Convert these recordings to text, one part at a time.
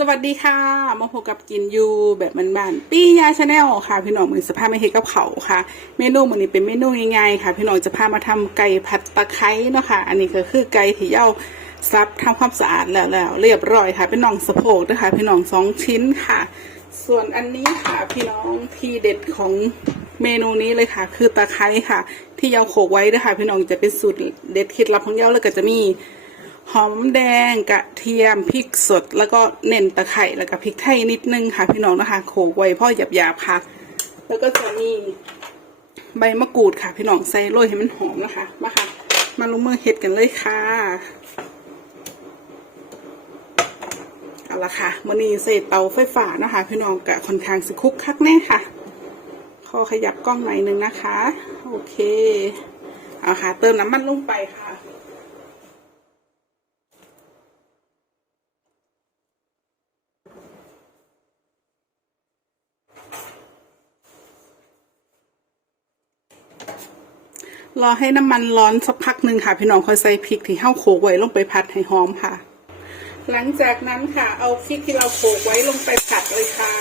สวัสดีค่ะ มาพบกับกินยูแบบบ้านๆปี้ยาชาแนลค่ะ พี่น้องมือสภาพไม่เห็นกับเขาค่ะ เมนูมันนี้เป็นเมนูง่ายๆค่ะ พี่น้องจะพามาทำไก่ผัดตะไคร้เนาะค่ะ อันนี้ก็คือไก่ที่เย่าซับทำความสะอาดแล้วแล้วเรียบร้อยค่ะ เป็นน้องสะโพกนะคะพี่น้องสองชิ้นค่ะ ส่วนอันนี้ค่ะพี่น้องทีเด็ดของเมนูนี้เลยค่ะ คือตะไคร้ค่ะ ที่เย่าโขกไว้นะคะพี่น้องจะเป็นสูตรเด็ดเคล็ดลับของเย่าแล้วก็จะมี หอมแดงกระเทียมพริกสด แล้วก็เน่นตะไคร่แล้วก็พริกไทยนิดนึงค่ะ พี่น้องนะคะโขลกไว้พ่อหยาบๆค่ะ แล้วก็จะมีใบมะกรูดค่ะ พี่น้องใส่โรยให้มันหอมนะคะมาค่ะ มาลงมือเฮ็ดกันเลยค่ะเอาละค่ะมื่อนี้ใส่เตาไฟฟ้านะคะ พี่น้องกะค่อนข้างสิคุกคักแน่ค่ะขอขยับกล้องหน่อยนึงนะคะ โอเคเอาค่ะ เติมน้ำมันลงไปค่ะ รอให้น้ำมันร้อนสักพักหนึ่งค่ะ พี่น้องค่อยใส่พริกที่เข้าโขลกไว้ลงไปผัดให้หอมค่ะ หลังจากนั้นค่ะเอาพริกที่เราโขลกไว้ลงไปผัดเลยค่ะ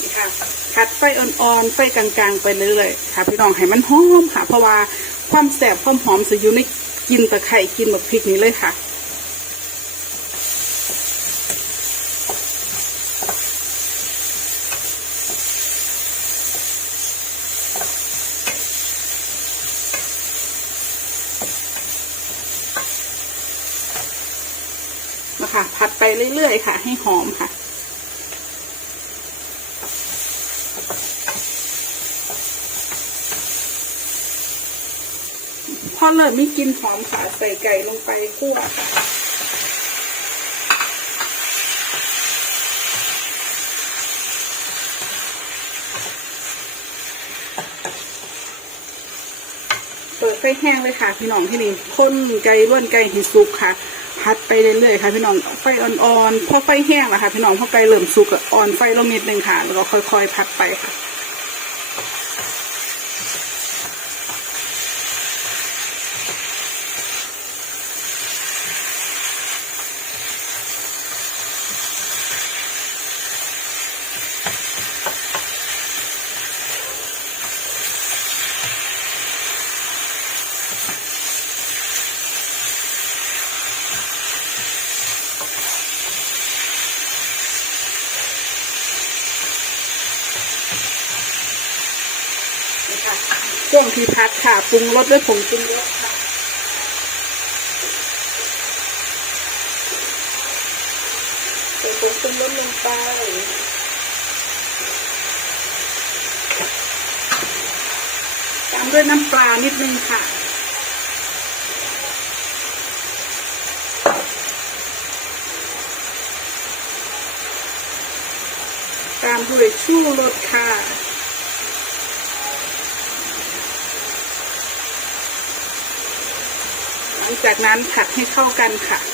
นี่ค่ะผัดไฟอ่อนๆไฟกลางๆ ไปเรื่อยๆค่ะ พี่น้องให้มันหอมค่ะ เพราะว่าความแสบความหอมจะอยู่ในกินตะไคร่กินแบบพริกนี้เลยค่ะ คะผัดไปเรื่อยๆค่ะ ให้หอมค่ะ พอเริ่มมีกลินหอมค่ะ ใส่ไก่ลงไปคั่วค่ะเปิดไฟแห้งเลยค่ะ พี่น้องที่นี่ข้นไก่ล้วนไก่หิสุกค่ะ พัดไปเรื่อยๆค่ะพี่น้องไฟอ่อนๆพอไฟแห้งแล้วค่ะพี่น้องพอไก่เริ่มสุกอ่อนไฟลงนิดนึงค่ะ แล้วก็ค่อยๆพัดไปค่ะ ค่ะช่วงที่พัดค่ะปรุงรสด้วยผงปรุงรสค่ะใส่ผงปรุงรสลงไปตามด้วยน้ำปลานิดนึงค่ะตามด้วยชูรสค่ะ หลัง จากนั้นผัดให้เข้ากันค่ะนะคะ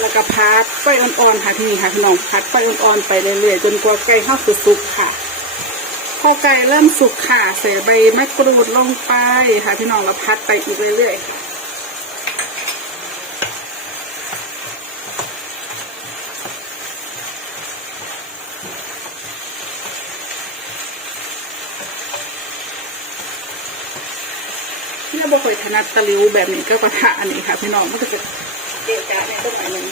แล้วก็พัดไฟอ่อนๆค่ะที่นี่ค่ะพี่น้องพัดไฟอ่อนๆไปเรื่อยๆจนกว่าไก่ข้าสุกค่ะ พอไก่เริ่มสุกค่ะใส่ใบมะกรูดลงไปค่ะพี่น้องแล้วพัดไปอีกเรื่อยๆค่ะเนี่ยบ่ค่อยถนัดตะลิวแบบนี้ก็กระทะอันนี้ค่ะพี่น้องมันก็จะ เกะกะในต้นไม้นึง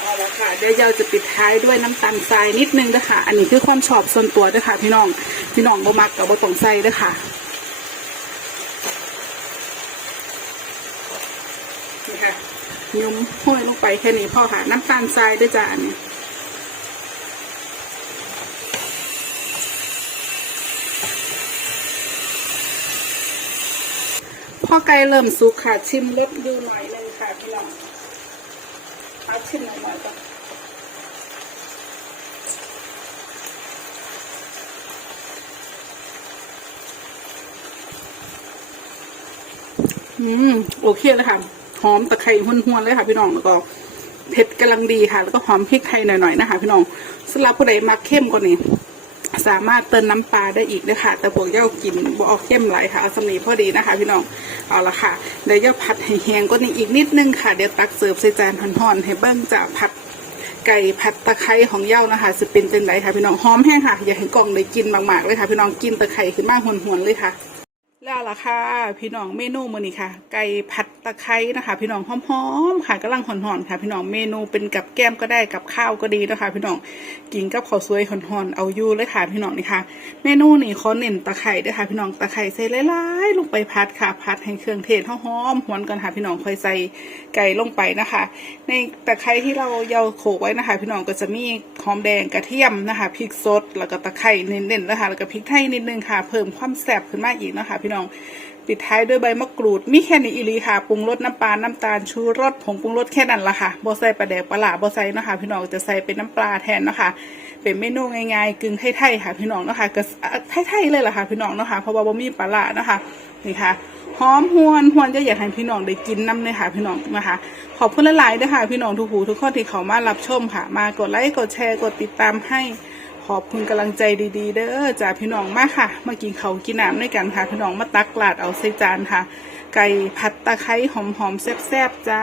เอาละค่ะเดี๋ยวเราจะปิดท้ายด้วยน้ำตาลทรายนิดนึงนะคะอันนี้คือความชอบส่วนตัวด้วยค่ะพี่น้อง พี่น้องบ่มักกับบ่ต้องใส่เด้อค่ะนี่ค่ะ ยุ้มห้อยลงไปแค่นี้พ่อค่ะ น้ำตาลทรายด้วยจ้าอันนี้พ่อไก่เริ่มสุกค่ะ ชิมรสดูหน่อยหนึงค่ะพี่น้องเอาชิมหน่อยก่อนอืม โอเคเลยค่ะ หอมตะไคร้หวนๆเลยค่ะ พี่น้องแล้วก็เผ็ดกำลังดีค่ะ แล้วก็หอมพริกไทยหน่อยๆนะคะ พี่น้องสำหรับผู้ใดมักเข้มกว่านี้สามารถเติมน้ำปลาได้อีกนะคะแต่พวกเย้ากินบ่เอาเข้มไหลค่ะเอาสำนีพอดีนะคะ พี่น้องเอาละค่ะเดี๋ยวเย้าผัดให้แห้งกว่านี้อีกนิดนึงค่ะเดี๋ยวตักเสิร์ฟใส่จานห่อนๆให้เบิ้งจะผัดไก่ผัดตะไคร้ของเย้านะคะจะเป็นจังไดค่ะพี่น้องหอมแห้งค่ะ อย่าให้กล่องเลยกินมากๆเลยค่ะ พี่น้องกินตะไคร้ขึ้นมากหวนๆเลยค่ะ แล้วล่ะค่ะ พี่น้องเมนูมื้อนี้ค่ะ ไก่ผัดตะไคร้นะคะ พี่น้องหอมๆค่ะกำลังหอนๆค่ะ พี่น้องเมนูเป็นกับแก้มก็ได้กับข้าวก็ดีนะคะ พี่น้องกินกับข้าวสวยหอนๆเอาอยู่เลยค่ะพี่น้องนี่ค่ะ เมนูนี้ขอเน้นตะไคร้ด้วยค่ะ พี่น้องตะไคร้ใส่หลายๆลงไปพัดค่ะพัดให้เครื่องเทศหอมๆหวนกันค่ะ พี่น้องค่อยใส่ไก่ลงไปนะคะ ในตะไคร้ที่เราเยาโขกไว้นะคะ พี่น้องก็จะมีหอมแดงกระเทียมนะคะพริกสดแล้วก็ตะไคร้เน้นๆนะคะแล้วก็พริกไทยนิดนึงค่ะ เพิ่มความแซ่บขึ้นมาอีกนะคะพี่น้อง ปิดท้ายด้วยใบมะกรูด มีแค่นี้อีลีค่ะปรุงรสน้ำปลา น้ำตาลชูรสผงปรุงรสแค่นั้นละค่ะบ่ใส่ปลาแดกปลาหลาบ่ใส่นะคะพี่น้องจะใส่เป็นน้ำปลาแทนนะคะเป็นเมนูง่ายๆกึ่งไทยๆค่ะ พี่น้องนะคะก็ไทยๆเลยล่ะค่ะ พี่น้องนะคะเพราะว่าบ่มีปลาหลานะคะนี่ค่ะหอมหวนหวนจะอยากให้พี่น้องได้กินน้ำเลยค่ะพี่น้องนะคะ ขอบคุณหลายๆด้วยค่ะ พี่น้องทุกหูทุกคนที่เขามารับชมค่ะ มากดไลค์กดแชร์กดติดตามให้ ขอบคุณกำลังใจดีๆ เด้อจากพี่น้องมากค่ะ มากินเขากินน้ำด้วยกันค่ะ พี่น้องมาตักลาดเอาใส่จานค่ะ ไก่ผัดตะไคร้หอมๆแซ่บๆจ้า